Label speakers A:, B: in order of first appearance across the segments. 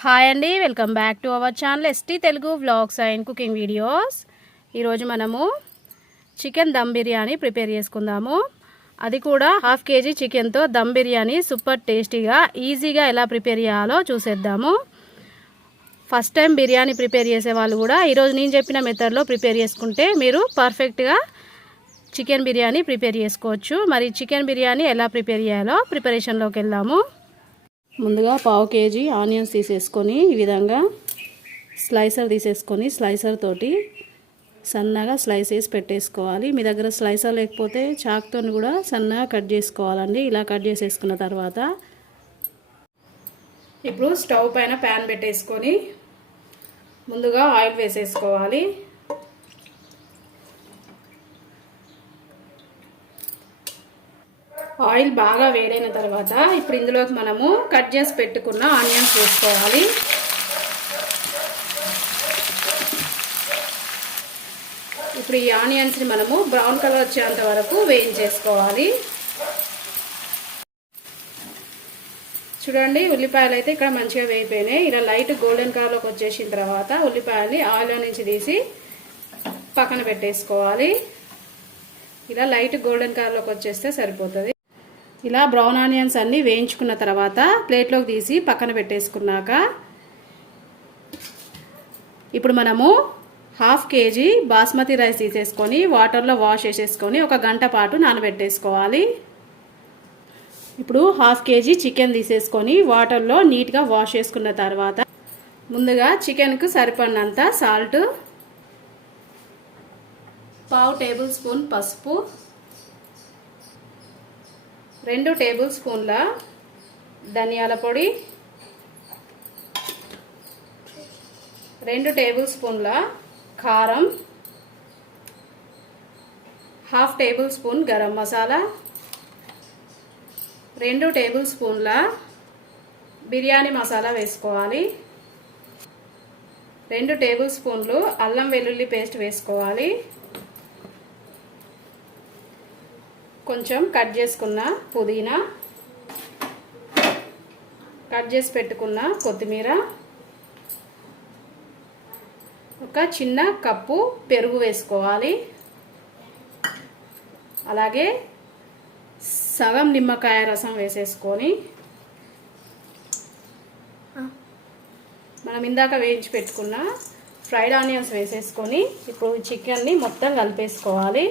A: Hi అండి welcome back to our channel ST Telugu vlogs and cooking videos ఈరోజు మనము chicken dum biryani prepare చేసుకుందాము. అది కూడా హాఫ్ కేజీ చికెన్తో దమ్ బిర్యానీ సూపర్ టేస్టీగా ఈజీగా ఎలా ప్రిపేర్ చేయాలో చూసేద్దాము. ఫస్ట్ టైం బిర్యానీ ప్రిపేర్ చేసే వాళ్ళు కూడా ఈరోజు నేను చెప్పిన మెథడ్లో ప్రిపేర్ చేసుకుంటే మీరు పర్ఫెక్ట్గా చికెన్ బిర్యానీ ప్రిపేర్ చేసుకోవచ్చు. మరి చికెన్ బిర్యానీ ఎలా ప్రిపేర్ చేయాలో ప్రిపరేషన్లోకి వెళ్దాము. ముందుగా పావు కేజీ ఆనియన్స్ తీసేసుకొని ఈ విధంగా స్లైసర్ తీసేసుకొని స్లైసర్ తోటి సన్నగా స్లైస్ వేసి పెట్టేసుకోవాలి. మీ దగ్గర స్లైసర్ లేకపోతే చాక్తో కూడా సన్నగా కట్ చేసుకోవాలండి. ఇలా కట్ చేసేసుకున్న తర్వాత ఇప్పుడు స్టవ్ పైన ప్యాన్ పెట్టేసుకొని ముందుగా ఆయిల్ వేసేసుకోవాలి. ఆయిల్ బాగా వేడైన తర్వాత ఇప్పుడు ఇందులోకి మనము కట్ చేసి పెట్టుకున్న ఆనియన్స్ వేసుకోవాలి. ఇప్పుడు ఈ ఆనియన్స్ని మనము బ్రౌన్ కలర్ వచ్చేంత వరకు వేయించేసుకోవాలి. చూడండి ఉల్లిపాయలు అయితే ఇక్కడ మంచిగా వేయిపోయినాయి ఇలా లైట్ గోల్డెన్ కలర్లోకి వచ్చేసిన తర్వాత ఉల్లిపాయల్ని ఆయిల్లో నుంచి తీసి పక్కన పెట్టేసుకోవాలి. ఇలా లైట్ గోల్డెన్ కలర్లోకి వచ్చేస్తే సరిపోతుంది. ఇలా బ్రౌన్ ఆనియన్స్ అన్నీ వేయించుకున్న తర్వాత ప్లేట్లోకి తీసి పక్కన పెట్టేసుకున్నాక ఇప్పుడు మనము హాఫ్ కేజీ బాస్మతి రైస్ తీసేసుకొని వాటర్లో వాష్ చేసేసుకొని ఒక గంట పాటు నానబెట్టేసుకోవాలి. ఇప్పుడు హాఫ్ కేజీ చికెన్ తీసేసుకొని వాటర్లో నీట్గా వాష్ చేసుకున్న తర్వాత ముందుగా చికెన్కు సరిపడినంత సాల్ట్ పావు టేబుల్ స్పూన్ పసుపు రెండు టేబుల్ స్పూన్ల ధనియాల పొడి రెండు టేబుల్ స్పూన్ల కారం half table spoon garam masala రెండు టేబుల్ స్పూన్ల బిర్యానీ మసాలా వేసుకోవాలి రెండు టేబుల్ స్పూన్లు అల్లం వెల్లుల్లి పేస్ట్ వేసుకోవాలి కొంచెం కట్ చేసుకున్న పుదీనా కట్ చేసి పెట్టుకున్న కొత్తిమీర ఒక చిన్న కప్పు పెరుగు వేసుకోవాలి. అలాగే సగం నిమ్మకాయ రసం వేసేసుకొని మనం ఇందాక వేయించి పెట్టుకున్న ఫ్రైడ్ ఆనియన్స్ వేసేసుకొని ఇప్పుడు చికెన్ని మొత్తం కలిపేసుకోవాలి.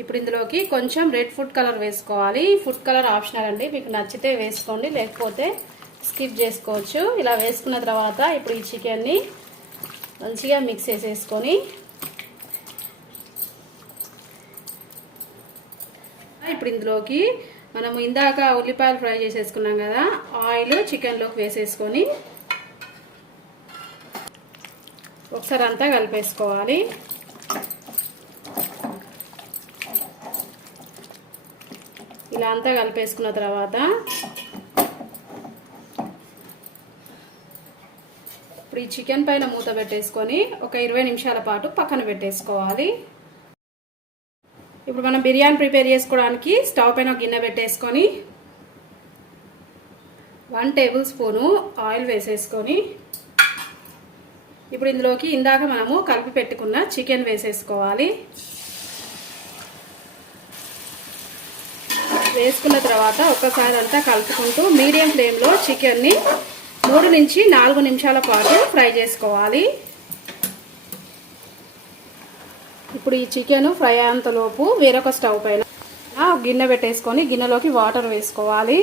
A: ఇప్పుడు ఇందులోకి కొంచెం రెడ్ ఫుడ్ కలర్ వేసుకోవాలి. ఫుడ్ కలర్ ఆప్షనల్ అండి. మీకు నచ్చితే వేసుకోండి. లేకపోతే స్కిప్ చేసుకోవచ్చు. ఇలా వేసుకున్న తర్వాత ఇప్పుడు ఈ చికెన్ని మంచిగా మిక్స్ చేసేసుకొని ఇప్పుడు ఇందులోకి మనము ఇందాక ఉల్లిపాయలు ఫ్రై చేసేసుకున్నాం కదా ఆయిల్ చికెన్లోకి వేసేసుకొని ఒకసారి అంతా కలిపేసుకోవాలి. ఇలా అంతా కలిపేసుకున్న తర్వాత ఇప్పుడు ఈ చికెన్ పైన మూత పెట్టేసుకొని ఒక ఇరవై నిమిషాల పాటు పక్కన పెట్టేసుకోవాలి. ఇప్పుడు మనం బిర్యానీ ప్రిపేర్ చేసుకోవడానికి స్టవ్ పైన గిన్నె పెట్టేసుకొని వన్ టేబుల్ స్పూను ఆయిల్ వేసేసుకొని ఇప్పుడు ఇందులోకి ఇందాక మనము కలిపి పెట్టుకున్న చికెన్ వేసేసుకోవాలి. వేసుకున్న తర్వాత ఒకసారి అంతా కలుపుకుంటూ మీడియం ఫ్లేమ్లో చికెన్ని మూడు నుంచి నాలుగు నిమిషాల పాటు ఫ్రై చేసుకోవాలి. ఇప్పుడు ఈ చికెన్ ఫ్రై అయ్యేంతలోపు వేరొక స్టవ్ పైన గిన్నె పెట్టేసుకొని గిన్నెలోకి వాటర్ వేసుకోవాలి.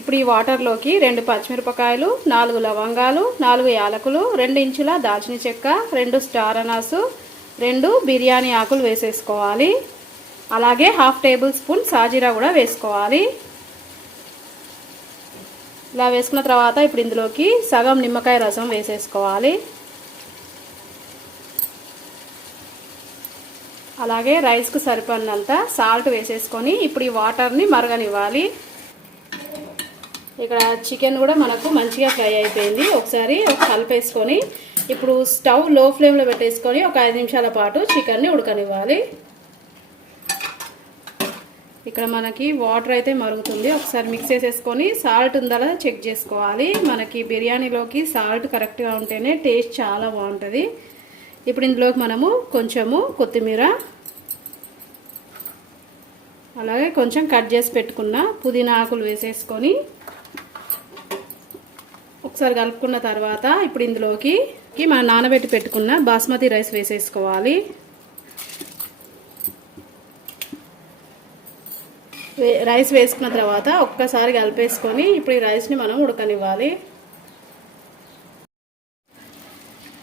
A: ఇప్పుడు ఈ వాటర్లోకి రెండు పచ్చిమిరపకాయలు నాలుగు లవంగాలు నాలుగు యాలకులు రెండు ఇంచుల దాల్చిన చెక్క రెండు స్టార్ అనాసు రెండు బిర్యానీ ఆకులు వేసేసుకోవాలి. అలాగే హాఫ్ టేబుల్ స్పూన్ సాజీరా కూడా వేసుకోవాలి. ఇలా వేసుకున్న తర్వాత ఇప్పుడు ఇందులోకి సగం నిమ్మకాయ రసం వేసేసుకోవాలి. అలాగే రైస్కు సరిపడినంత సాల్ట్ వేసేసుకొని ఇప్పుడు ఈ వాటర్ని మరగనివ్వాలి. ఇక్కడ చికెన్ కూడా మనకు మంచిగా ఫ్రై అయిపోయింది. ఒకసారి కలిపేసుకొని ఇప్పుడు స్టవ్లో ఫ్లేమ్లో పెట్టేసుకొని ఒక ఐదు నిమిషాల పాటు చికెన్ని ఉడకనివ్వాలి. ఇక్కడ మనకి వాటర్ అయితే మరుగుతుంది. ఒకసారి మిక్స్ చేసేసుకొని సాల్ట్ ఉందా చెక్ చేసుకోవాలి. మనకి బిర్యానీలోకి సాల్ట్ కరెక్ట్గా ఉంటేనే టేస్ట్ చాలా బాగుంటుంది. ఇప్పుడు ఇందులోకి మనము కొంచెము కొత్తిమీర అలాగే కొంచెం కట్ చేసి పెట్టుకున్న పుదీనా ఆకులు వేసేసుకొని ఒకసారి కలుపుకున్న తర్వాత ఇప్పుడు ఇందులోకి మనం నానబెట్టి పెట్టుకున్న బాస్మతి రైస్ వేసేసుకోవాలి. రైస్ వేసుకున్న తర్వాత ఒక్కసారి కలిపేసుకొని ఇప్పుడు ఈ రైస్ని మనం ఉడకనివ్వాలి.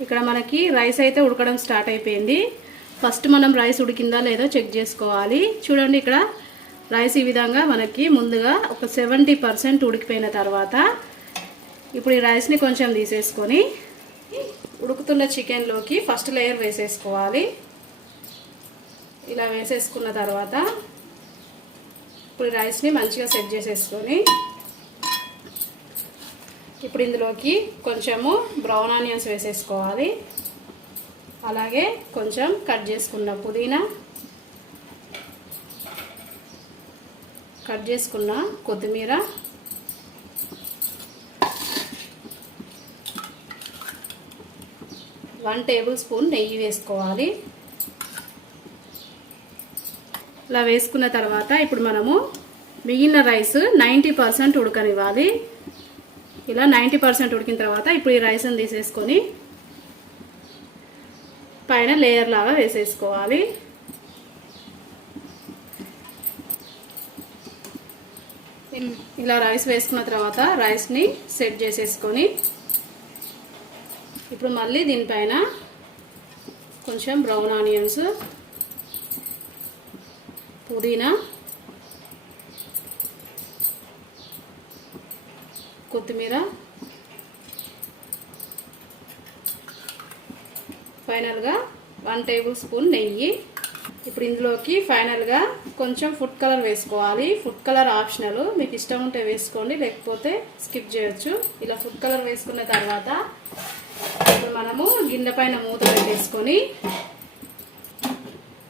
A: ఇక్కడ మనకి రైస్ అయితే ఉడకడం స్టార్ట్ అయిపోయింది. ఫస్ట్ మనం రైస్ ఉడికిందా లేదో చెక్ చేసుకోవాలి. చూడండి ఇక్కడ రైస్ ఈ విధంగా మనకి ముందుగా ఒక సెవెంటీ పర్సెంట్ ఉడికిపోయిన తర్వాత ఇప్పుడు ఈ రైస్ని కొంచెం తీసేసుకొని ఉడుకుతున్న చికెన్లోకి ఫస్ట్ లేయర్ వేసేసుకోవాలి. ఇలా వేసేసుకున్న తర్వాత ఇప్పుడు రైస్ని మంచిగా సెట్ చేసేసుకొని ఇప్పుడు ఇందులోకి కొంచెము బ్రౌన్ ఆనియన్స్ వేసేసుకోవాలి. అలాగే కొంచెం కట్ చేసుకున్న పుదీనా కట్ చేసుకున్న కొత్తిమీర వన్ టేబుల్ స్పూన్ నెయ్యి వేసుకోవాలి. ఇలా వేసుకున్న తర్వాత ఇప్పుడు మనము మిగిలిన రైస్ నైంటీ పర్సెంట్ ఉడకనివ్వాలి. ఇలా నైంటీ పర్సెంట్ ఉడికిన తర్వాత ఇప్పుడు ఈ రైస్ని తీసేసుకొని పైన లేయర్ లాగా వేసేసుకోవాలి. ఇలా రైస్ వేసుకున్న తర్వాత రైస్ని సెట్ చేసేసుకొని ఇప్పుడు మళ్ళీ దీనిపైన కొంచెం బ్రౌన్ ఆనియన్స్ పుదీనా కొత్తిమీర ఫైనల్గా వన్ టేబుల్ స్పూన్ నెయ్యి. ఇప్పుడు ఇందులోకి ఫైనల్గా కొంచెం ఫుడ్ కలర్ వేసుకోవాలి. Food colour optional. మీకు ఇష్టం ఉంటే వేసుకోండి లేకపోతే స్కిప్ చేయొచ్చు. ఇలా ఫుడ్ కలర్ వేసుకున్న తర్వాత ఇప్పుడు మనము గిన్నె పైన మూత పెట్టేసుకొని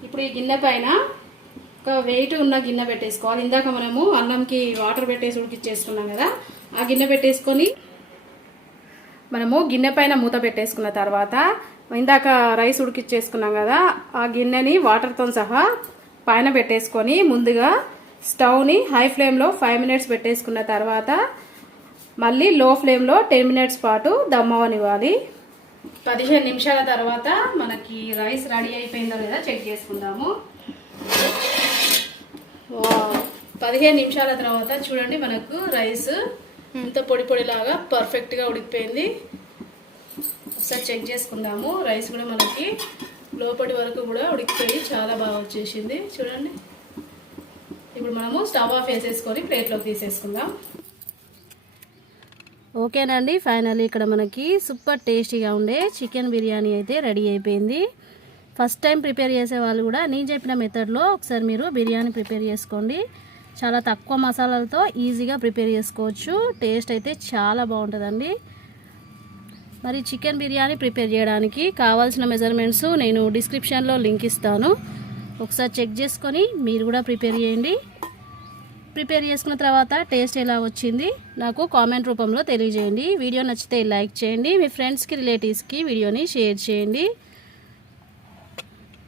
A: ఇప్పుడు ఈ గిన్నె పైన ఒక వెయిట్ ఉన్న గిన్నె పెట్టేసుకోవాలి ఇందాక మనము అన్నంకి వాటర్ పెట్టేసి ఉడికిచ్చేసుకున్నాం కదా ఆ గిన్నె పెట్టేసుకొని మనము గిన్నె పైన మూత పెట్టేసుకున్న తర్వాత ఇందాక రైస్ ఉడికిచ్చేసుకున్నాం కదా ఆ గిన్నెని వాటర్తో సహా పైన పెట్టేసుకొని ముందుగా స్టవ్ని హై ఫ్లేమ్లో ఫైవ్ మినిట్స్ పెట్టేసుకున్న తర్వాత మళ్ళీ లో ఫ్లేమ్లో టెన్ మినిట్స్ పాటు దమ్మవనివ్వాలి పదిహేను నిమిషాల తర్వాత మనకి రైస్ రెడీ అయిపోయిందో లేదా చెక్ చేసుకుందాము. పదిహేను నిమిషాల తర్వాత చూడండి మనకు రైస్ ఇంత పొడి పొడిలాగా పర్ఫెక్ట్గా ఉడికిపోయింది. ఒకసారి చెక్ చేసుకుందాము. రైస్ కూడా మనకి లోపటి వరకు కూడా ఉడికిపోయి చాలా బాగా వచ్చేసింది. చూడండి. ఇప్పుడు మనము స్టవ్ ఆఫ్ వేసేసుకొని ప్లేట్లోకి తీసేసుకుందాం. ఓకేనండి ఫైనల్లీ ఇక్కడ మనకి సూపర్ టేస్టీగా ఉండే చికెన్ బిర్యానీ అయితే రెడీ అయిపోయింది. ఫస్ట్ టైం ప్రిపేర్ చేసే వాళ్ళు కూడా నేను చెప్పిన మెథడ్లో ఒకసారి మీరు బిర్యానీ ప్రిపేర్ చేసుకోండి. చాలా తక్కువ మసాలాలతో ఈజీగా ప్రిపేర్ చేసుకోవచ్చు. టేస్ట్ అయితే చాలా బాగుంటుందండి. మరి చికెన్ బిర్యానీ ప్రిపేర్ చేయడానికి కావాల్సిన మెజర్మెంట్స్ నేను డిస్క్రిప్షన్లో లింక్ ఇస్తాను. ఒకసారి చెక్ చేసుకొని మీరు కూడా ప్రిపేర్ చేయండి. ప్రిపేర్ చేసుకున్న తర్వాత టేస్ట్ ఎలా వచ్చింది నాకు కామెంట్ రూపంలో తెలియజేయండి. వీడియో నచ్చితే లైక్ చేయండి. మీ ఫ్రెండ్స్కి రిలేటివ్స్కి వీడియోని షేర్ చేయండి.